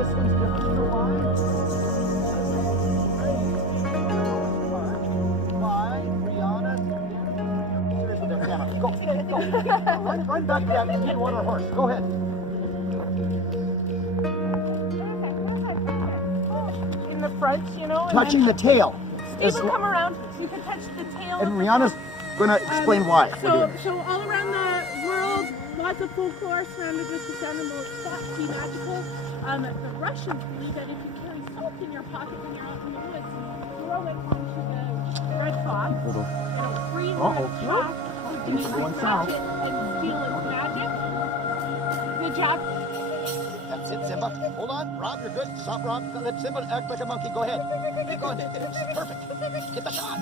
This one's different. You know why? Go. Run back to that water horse. Go ahead. In the front, you know. Touching the tail. Steve will come around. You can touch the tail. And Rihanna's going to explain why. So all around the world, lots of folklore surrounded with this animal. It's thought to be magical. The Russians believe that if you carry salt in your pocket when you're out in the woods, throw it onto the red fox, it'll freeze the fox. And you can catch it and steal its magic. Good job. That's it, Simba. Hold on. Rob, you're good. Stop, Rob. Let Simba act like a monkey. Go ahead. Keep going. Perfect. Get the shots.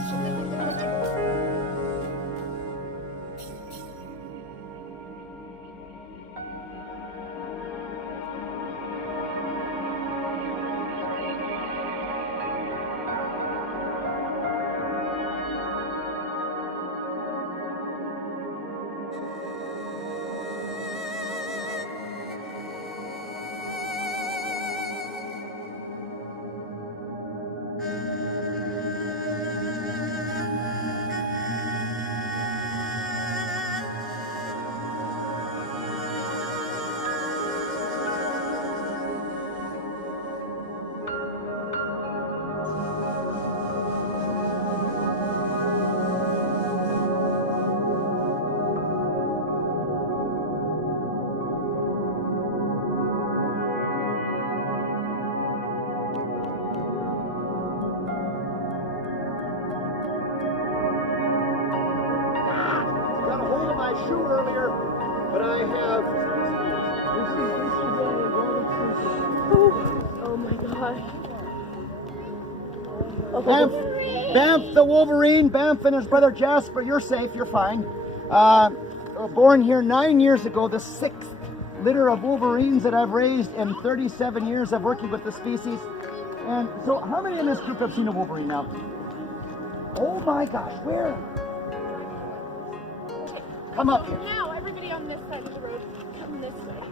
Shoe earlier, but I have. Oh my gosh. Banff the Wolverine, Banff and his brother Jasper, you're safe, you're fine. Born here 9 years ago, the 6th litter of Wolverines that I've raised in 37 years of working with the species. And so how many in this group have seen a Wolverine now? Oh my gosh, where? Come up here. Now, everybody on this side of the road, come this way.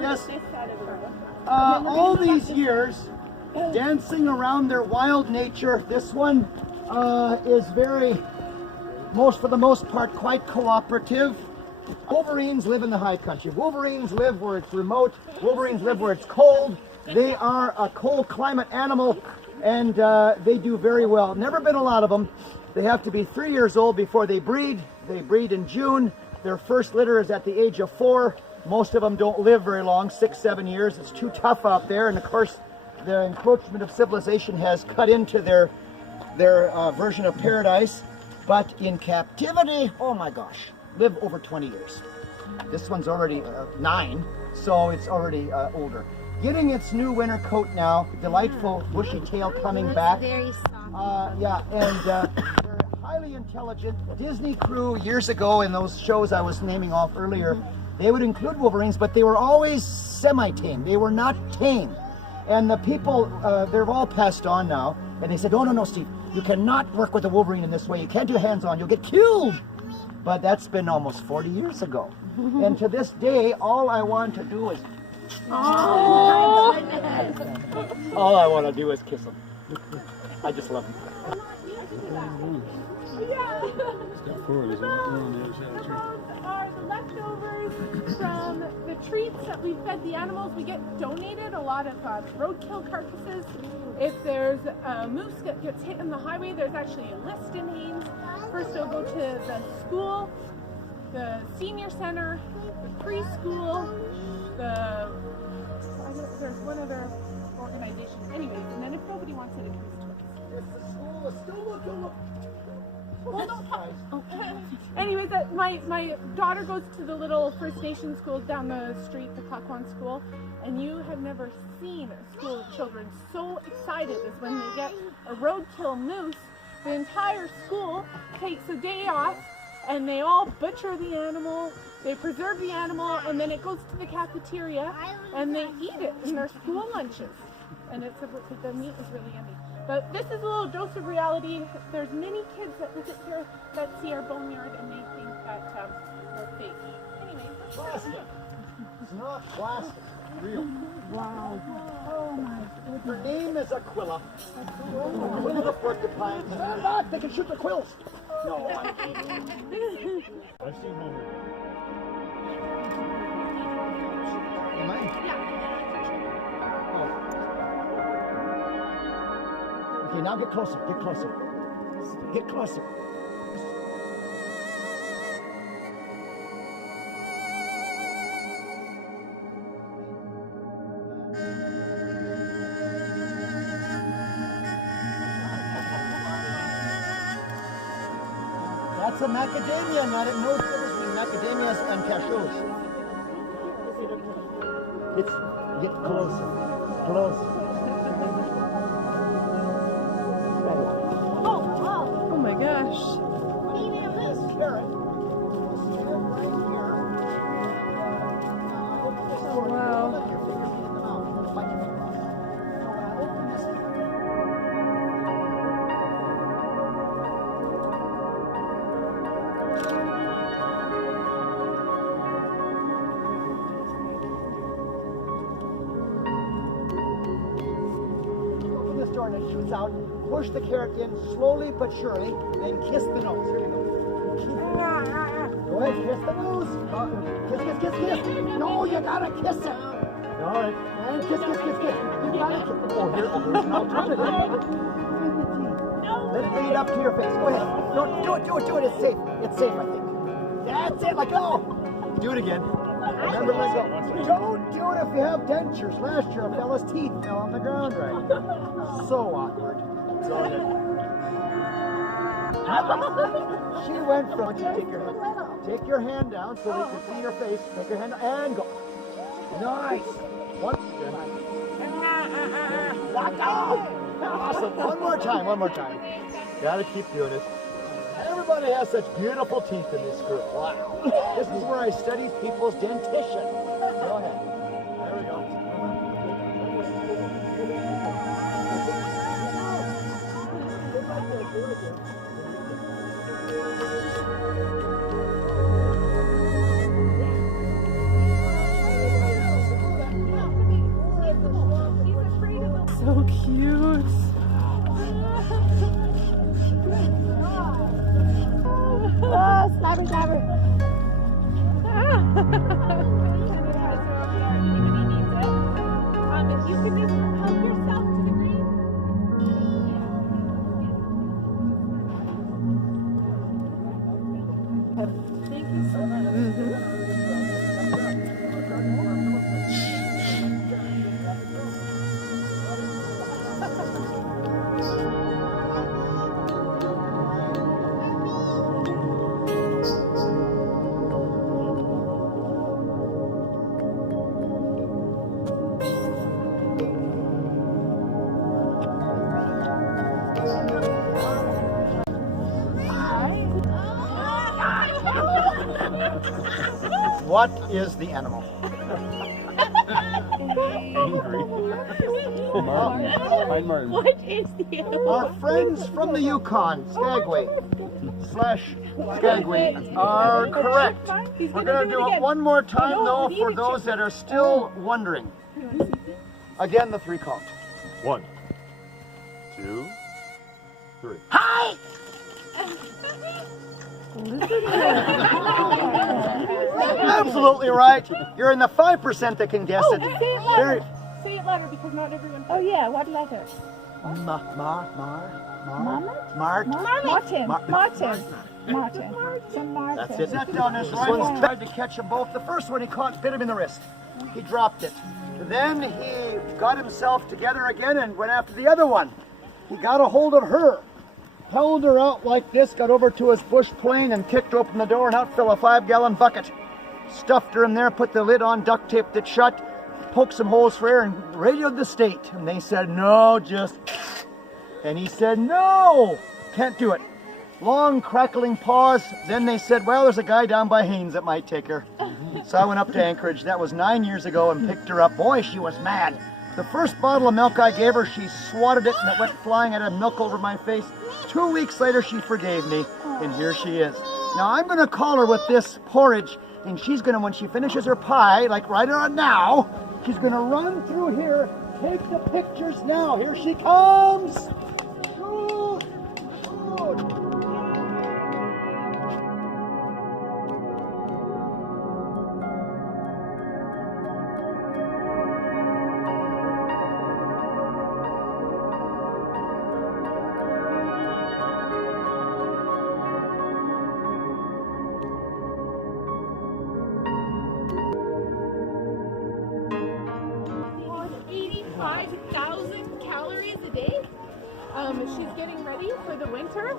Yes. This side of the road. All these years, dancing around their wild nature, this one is for the most part, quite cooperative. Wolverines live in the high country. Wolverines live where it's remote. Wolverines live where it's cold. They are a cold climate animal, and they do very well. Never been a lot of them. They have to be 3 years old before they breed. They breed in June. Their first litter is at the age of 4. Most of them don't live very long, 6, 7 years. It's too tough out there. And of course, the encroachment of civilization has cut into their version of paradise. But in captivity, oh my gosh, live over 20 years. This one's already 9, so it's already older. Getting its new winter coat now, delightful bushy tail coming back. Very soft. They're highly intelligent. Disney crew years ago in those shows I was naming off earlier, they would include Wolverines, but they were always semi-tame. They were not tame. And the people, they're all passed on now, and they said, oh, no, Steve, you cannot work with a Wolverine in this way. You can't do hands-on. You'll get killed. But that's been almost 40 years ago. And to this day, all I want to do is... Oh. All I want to do is kiss them. I just love them. Step forward, isn't it? We're on the other side of the tree. Are the leftovers from the treats that we fed the animals. We get donated a lot of roadkill carcasses. If there's a moose that gets hit in the highway, there's actually a list in Haines. First they'll go to the school, the senior center, the preschool, there's one other organization. Anyways, and then if nobody wants it, it comes to us. If the school is still looking... Well, no. Anyways, my daughter goes to the little First Nation schools down the street, the Klakwan school, and you have never seen a school of children so excited as when they get a roadkill moose. The entire school takes a day off, and they all butcher the animal, they preserve the animal, and then it goes to the cafeteria, and they eat it in their school lunches. And the meat is really yummy. But this is a little dose of reality. There's many kids that visit here that see our boneyard and they think that we're fake. Anyway, plastic. It's not plastic. Real. Wow. Oh my Her goodness. name is Aquila. Aquila the porcupine. Stand back, they can shoot the quills. No, I'm kidding. I've seen one. Am I? Oh. Okay, now get closer, get closer. Get closer. That's a macadamia, and I didn't know the difference between macadamias and cashews. Get closer. Closer. Oh my gosh. What do you name this? Carrot. Oh wow. Open this door and it shoots out. Push the carrot in slowly but surely, then kiss the nose. Here we go. Go ahead, kiss the nose. Kiss, kiss, kiss, kiss. No, you gotta kiss it. All right. And kiss, kiss, kiss, kiss. You gotta kiss. Oh, here's an alternative. Let it lead up to your face. Go ahead. No, do it. It's safe. It's safe, I think. That's it. Let go. Do it again. Remember, let go. Don't do it if you have dentures. Last year, a fella's teeth fell on the ground right. So awkward. It's all good. She went from. Take your hand down so we can see your face. Take your hand down and go. Nice. One. Awesome. One more time. Gotta keep doing it. Everybody has such beautiful teeth in this group. Wow. This is where I study people's dentition. Go ahead. There we go. So cute. Oh, slabber, slabber. If you could just help yourself to the green. Thank you so much. What is the animal? Fine, Martin. What is the Our friends from the Yukon, Skagway / Skagway, are correct. We're going to do it one more time, though, for those that are still wondering. Again, the 3 count. 1, 2, 3. Hi! Absolutely right. You're in the 5% that can guess it. Very. Say it louder because not everyone. Oh yeah, what letter? Mart. Martin. So Martin. That's it. Set down his rifle. Tried to catch them both. The first one he caught, bit him in the wrist. He dropped it. Then he got himself together again and went after the other one. He got a hold of her, held her out like this, got over to his bush plane and kicked open the door, and out fell a 5-gallon bucket. Stuffed her in there, put the lid on, duct taped it shut, poked some holes for air, and radioed the state. And they said, no, just... And he said, no, can't do it. Long crackling pause. Then they said, well, there's a guy down by Haines that might take her. So I went up to Anchorage. That was 9 years ago, and picked her up. Boy, she was mad. The first bottle of milk I gave her, she swatted it, and it went flying. I had milk over my face. 2 weeks later, she forgave me, and here she is. Now, I'm going to call her with this porridge, and she's going to, when she finishes her pie, like right on now, She's going to run through here, take the pictures now. Here she comes. Shoot! Shoot! On 85,000 calories a day. She's getting ready for the winter,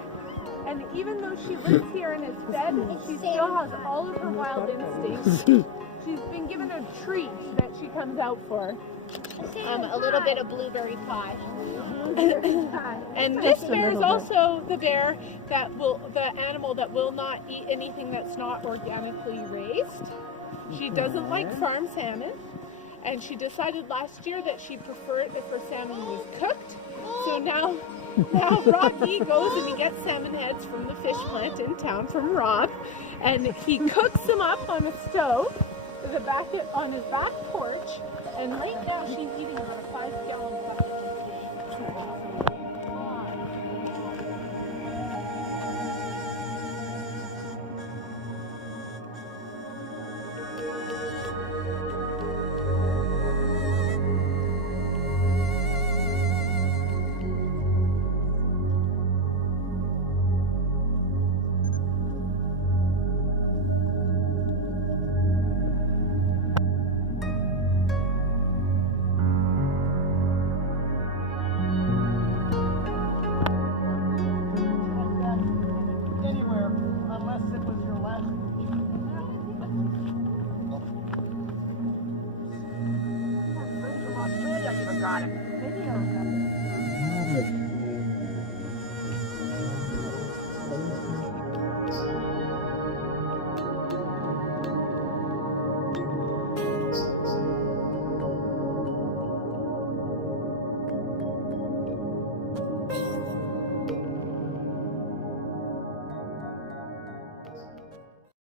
and even though she lives here and is fed, she still has all of her wild instincts. She's been given a treat that she comes out for. A little bit of blueberry pie. And this bear is also the animal that will not eat anything that's not organically raised. She doesn't like farm salmon, and she decided last year that she preferred if her salmon was cooked. So now Rocky goes and he gets salmon heads from the fish plant in town from Rob, and he cooks them up on a stove on his back porch. And right now she's eating about a 5-gallon